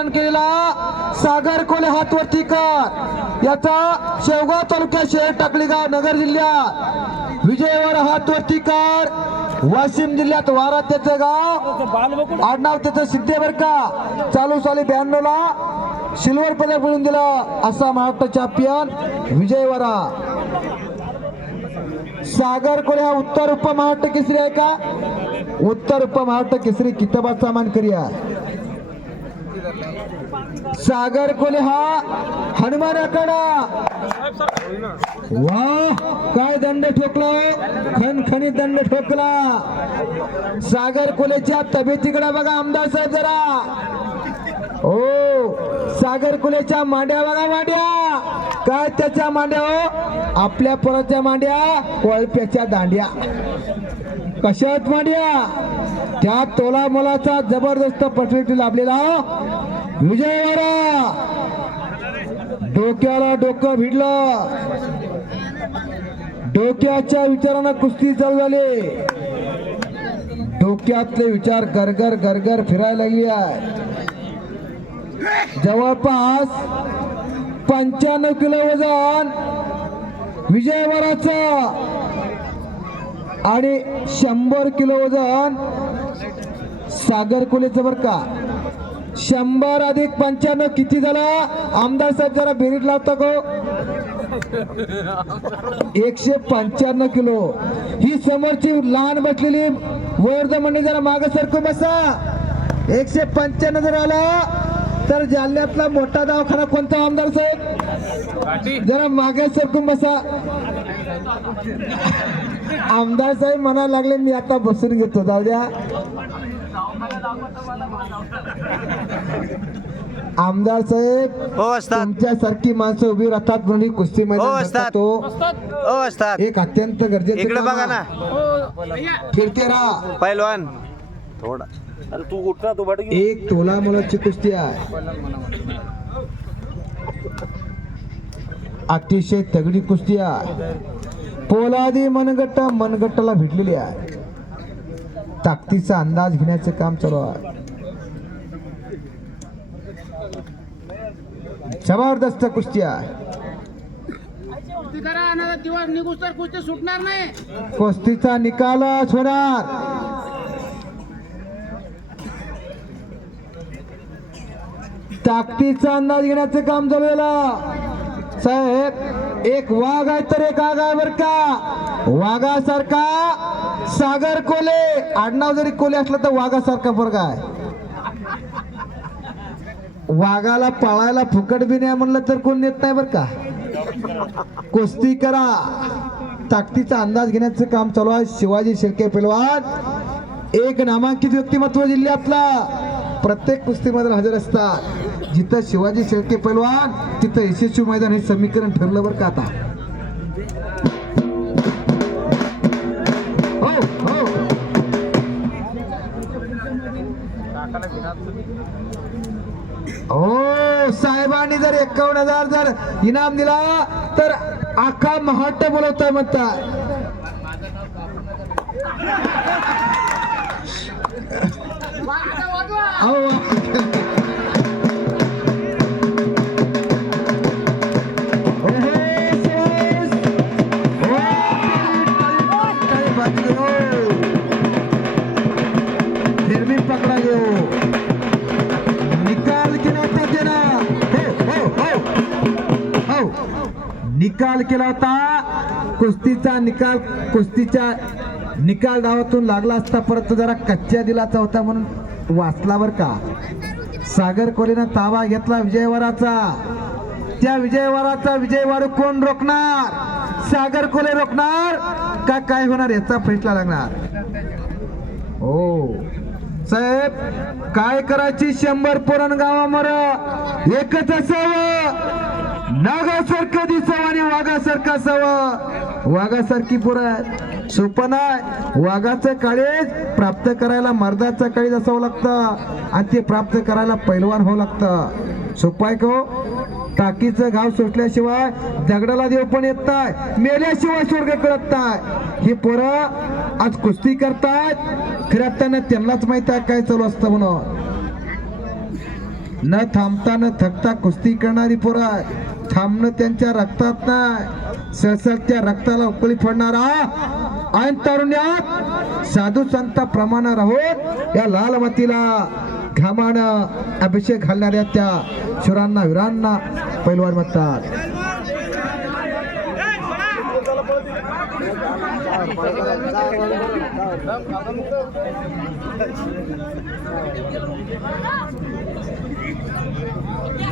मैदान केलेला सागर कोले हातवरती कर याचा शेवगाव तालुक्या शहर टाकळीगाव नगर जिल्ह्यात विजयवर हातवरती कर वाशिम जिल्ह्यात वारा त्याचं गाव आडनाव त्याचं सिद्धेवर का चालू साली 92 ला सिल्वर पदक मिळवून दिला असा महाराष्ट्र चॅम्पियन विजयवरा सागर कोले हा उत्तर उप महाराष्ट्र केसरी आहे का उत्तर उप महाराष्ट्र केसरी किताबाचा मानकरी आहे सागर कोले हा हनुमान आखाडा वाह काय दंड ठोकला खणखणीत दंड ठोकला सागर कोलेच्या तब्येतीकडे बघा आमदार साहेब जरा ओ सागर कोलेच्या मांड्या बघा मांड्या काय त्याच्या मांड्या हो आपल्या पोराच्या मांड्या कोळप्याच्या दांड्या कशा आहेत मांड्या त्या तोला मोलाचा जबरदस्त पर्सनॅलिटी लाभलेला विजयवाडा डोक्याला डोकं भिडलं डोक्याच्या विचारानं कुस्ती चालू झाली डोक्यातले विचार गरगर गरगर फिरायला लागली आहे जवळपास 95 किलो वजन विजयवाडाचं आणि 100 किलो वजन सागर कोलेचं बर का 100 अधिक 95 किती झाला आमदार साहेब जरा बेरीट लावता को 195 किलो ही समोरची लहान बसलेली वर्ध म्हणजे जरा मागे सरकून बसा 195 जर आला तर जालन्यातला मोठा दवाखाना कोणता आमदार साहेब जरा मागे सरकून बसा आमदार साहेब म्हणायला लागले मी आता बसून घेतो जाऊ द्या आमदार साहेब तुमच्यासारखी माणसं उभी राहतात म्हणून कुस्ती मैदान एक अत्यंत गरजेचं बघा ना फिरते राहा पैलवान थोडा अरे तू उठना तू बैठ एक तोला मोलाची कुस्ती आहे अतिशय तगडी कुस्ती आहे पोलादी मनगट्टाला भेटलेली आहे ताकदीचा अंदाज घेण्याचं काम चालू आहे जबरदस्त कुस्ती आहे कुस्तीचा निकालच होणार ताकदीचा अंदाज घेण्याचं काम चालू झालं साहेब एक वाघ आहे तर एक आग आहे बर का वाघासारखा सागर कोले आडनाव जरी कोले असलं तर वाघासारखा पोरगा आहे वाघाला पाळायला फुकट बी नाही म्हणलं तर कोण नेत नाही बर का कुस्ती करा ताकदीचा अंदाज घेण्याचं काम चालू आहे शिवाजी शेळके पैलवान एक नामांकित व्यक्तिमत्व जिल्ह्यातला प्रत्येक कुस्तीमध्ये हजर असतात जिथं शिवाजी शेळके पैलवान तिथं यशस्वी मैदान हे समीकरण ठरलं बरं का आता हो साहेबांनी जर 51,000 जर इनाम दिला तर आखा महाराष्ट्र बोलवताय म्हणताय पकड़ा गयो निकाल केला होता देना निकाल केला होता कुस्तीचा निकाल डावातून लागला असता परंतु जरा कच्च्या दिलाचा होता म्हणून वाचला बर का सागर कोलेनं ताबा घेतला विजयवाडाचा त्या विजयवाडाचा विजयवाडा कोण रोखणार सागर कोले रोखणार का काय होणार याचा फैसला लागणार हो साहेब काय करायची 100 पोरण गावामध्ये एकच असावं नागासारखं दिसावं आणि वाघासारखं असावं वाघासारखी पोरं सोपं नाही वाघाचं काळीज प्राप्त करायला मर्दाचं काळीज असावं लागतं आणि ते प्राप्त करायला पैलवान व्हावं लागतं सोपं आहे का टाकीचं घाव सुटल्याशिवाय दगडाला देव पण येत नाही मेल्याशिवाय स्वर्ग कळत नाही ही पोरं आज कुस्ती करतात खरं त्यांनाच माहित आहे काय चालू असतं म्हणून न थांबता न थकता कुस्ती करणारी पोरं आहे. थांबणं त्यांच्या रक्तात नाही, सळसळत्या रक्ताला उकळी फोडणारा ऐन तारुण्यात साधू संत प्रमाण राहून या लाल मातीला घामानं अभिषेक घालणाऱ्या त्या शुरांना वीरांना पैलवान म्हणतात.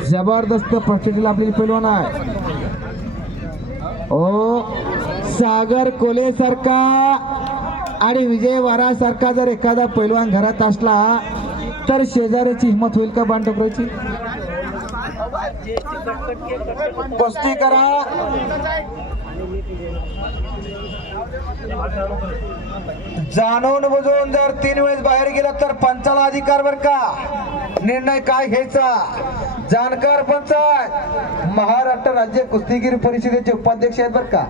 जबरदस्त प्रचिती आपली पैलवान आहे. ओ सागर कोले सारखा आणि विजय वारा सारखा जर एखादा पैलवान घरात असला तर शेजाऱ्याची हिंमत होईल का बांधटोकराची? कुस्ती करा. जाणून बुजून जर 3 वेळेस बाहेर गेला तर पंचाला अधिकार बर का. निर्णय काय घ्यायचा? जाणकार पंच महाराष्ट्र राज्य कुस्तीगीर परिषदेचे उपाध्यक्ष आहेत बर का.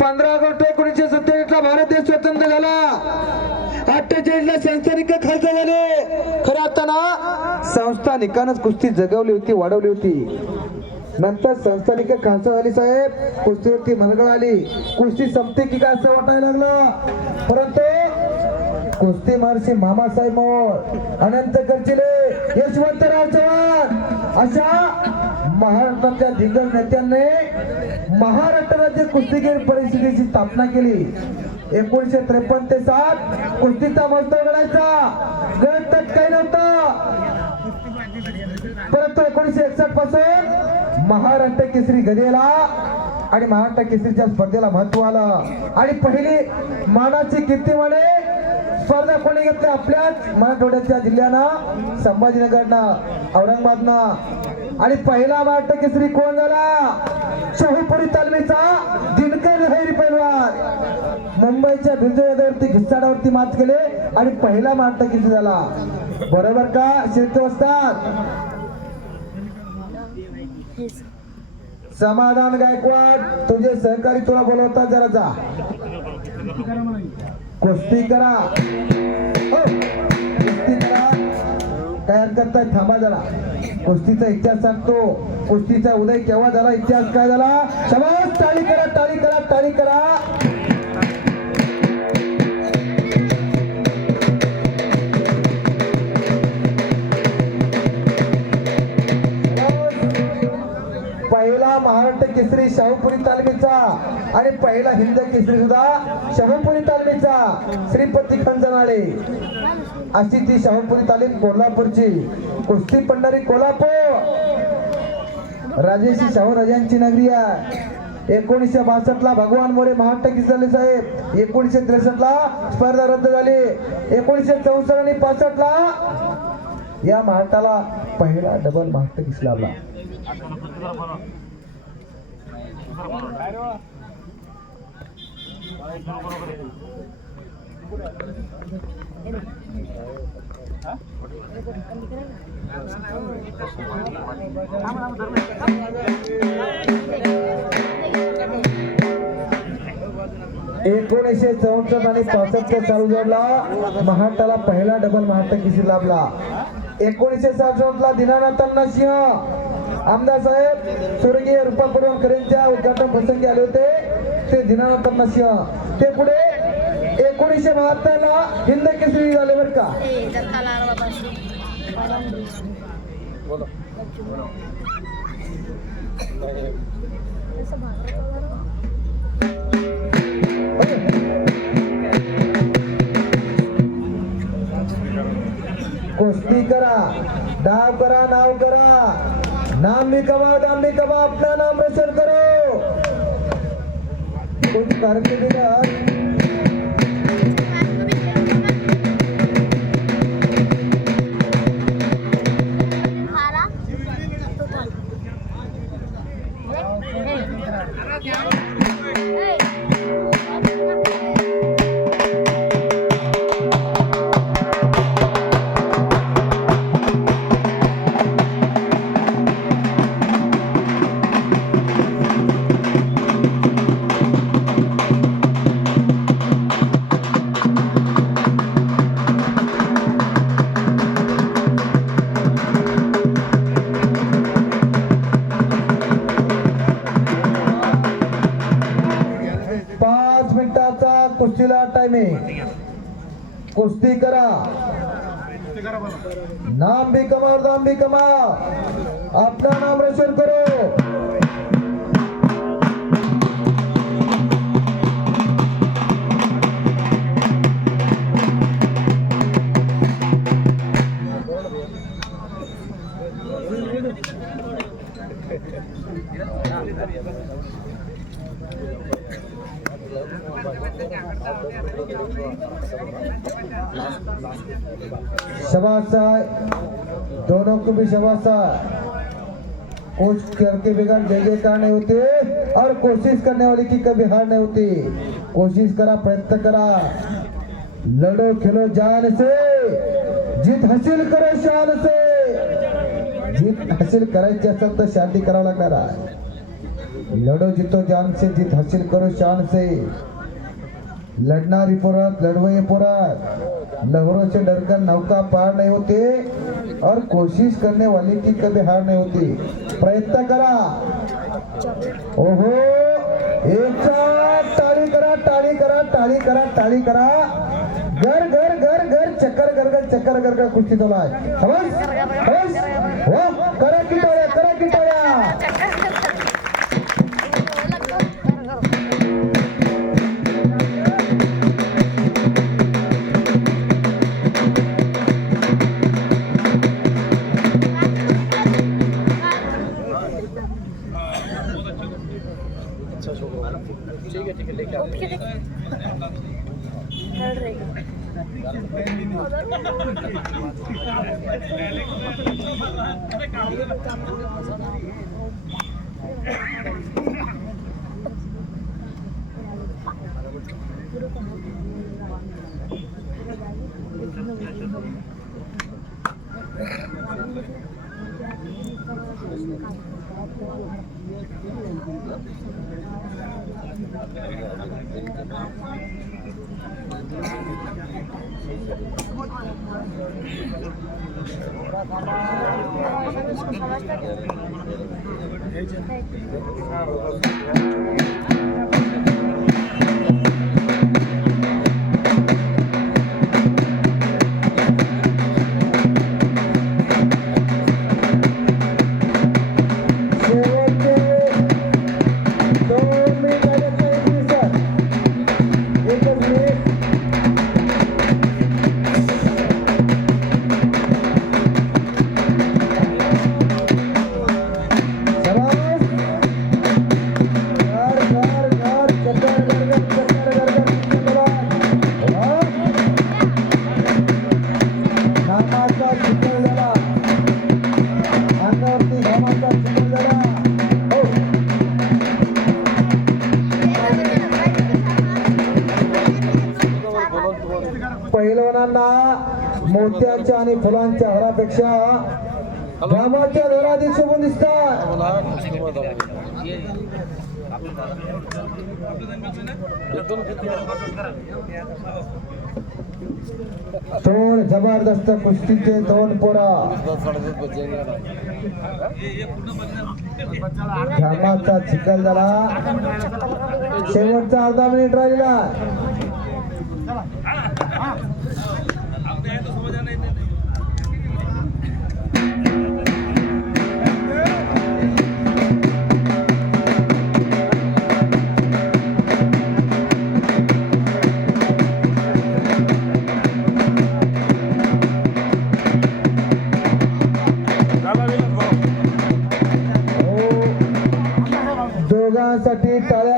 15 ऑगस्ट 1947 ला भारत देश स्वतंत्र झाला. 48 ला संस्थानिक खालसा झाले. खरं आता ना संस्थानिकांच कुस्ती जगवली होती, वाढवली होती. नंतर संस्थानिक खालसा झाली साहेब, कुस्तीवरती मनगळ आली. कुस्ती संपते की काय असं वाटायला लागलं. परंतु कुस्ती महर्षी मामासाहेब मोहोळ, अनंत करचिले, यशवंतराव चव्हाण अशा महाराष्ट्राच्या दिग्गज नेत्यांनी महाराष्ट्र राज्य कुस्तीगीर परिषदेची स्थापना केली. 1953 ते 7 कुस्तीचा महोत्सव घडायचा. गणतट काही नव्हता. परंतु 1961 पासून महाराष्ट्र केसरी गदेला आणि महाराष्ट्र केसरीच्या स्पर्धेला महत्व आलं. आणि पहिली मानाची कीर्तीमाने स्पर्धा कोणी घेतल्या? आपल्याच मराठवाड्याच्या जिल्ह्यानं, संभाजीनगरनं, औरंगाबादनं. आणि पहिला महाराष्ट्र केसरी कोण झाला? शाहूपुरी तालमीचा दिनकर लहरी पैलवान. मुंबईच्या बिंजोवरती घिसाडावरती मात केले आणि पहिला महाराष्ट्र केसरी झाला. बरोबर का शेत असतात? समाधान गायकवाड तुझे सहकारी तुला बोलवतात, जरा जा कुस्ती करा. कुस्ती करा, काय हरकत नाही, थांबा जरा. कुस्तीचा इतिहास सांगतो. कुस्तीचा उदय केव्हा झाला, इतिहास काय झाला? शाबास, टाळी करा, टाळी करा, टाळी करा. पहिला महाराष्ट्र केसरी शाहूपुरी तालमीचा आणि पहिला हिंद केसरी सुद्धा शाहूपुरी तालमीचा श्रीपती खंजनाळे. अशी ती शाहूपुरी तालीम कोल्हापूरची. कुस्ती पंढरी कोल्हापूर, राजेशी शाहू राजांची नगरी आहे. 1962 ला भगवान मोरे महाराष्ट्र केसरी झाले साहेब. 1963 ला स्पर्धा रद्द झाली. 1964 आणि 65 ला या महाराष्ट्राला पहिला डबल महाराष्ट्र केसरी लाभला. एकोणीसशे 64 आणि 65 साली जोडला महाराष्ट्राला पहिला डबल महाराष्ट्र केसरी लाभला. 1967 ला दीनानाथ अण्णा सिंह आमदार साहेब स्वर्गीय रूपा पडवळकर यांच्या उद्घाटन प्रसंगी आले होते. ते दीनानाथ अण्णा सिंह. ते पुढे 1972 ला हिंद केसरी झाले बर का. कुस्ती करा, डाव करा, नाव करा. नाम भी कमाओ, दाम भी कमाओ, अपना नाम रोशन करो. कुछ करके दिखा. कुस्ती करा, नाम भी कमाओ और दाम भी कमाओ, अपना नाम रोशन करो। शाबाश है, दोनों को भी शाबाश है। कुछ करके बिगड़ जय का नहीं होते और कोशिश करने वाले की कभी हार नहीं होती। कोशिश करा, प्रयत्न करा, लड़ो खेलो जान से, जीत हासिल करो शान से। जीत हासिल करायची असेल तर शांती करावं लागणार आहे। लढो जितो जान से, जीत हासिल करो शान से। लड़नारी पोरात, लड़वई पोरात, लहरों से डरकर नौका पार नहीं होते और कोशिश करने वाले की कभी हार नहीं होती। प्रयत्न करा। ओहो, एक साथ ताली करा, टाळी करा, टाळी करा, टाळी करा। घर घर घर घर चक्कर कर कर चक्कर कर कर कुस्ती तोला है। समझ हो, करा की टाळ्या, करा की टाळ्या। पहिलवानांना मोत्याच्या आणि फुलांच्या हारापेक्षा घामाच्या दोरा अधिक शोभून दिसतात। दोन जबरदस्त कुस्तीचे दोन पोरा, घामाचा चिखल झाला। शेवटचा अर्धा मिनिट राहिला। दोघांसाठी टाळ्या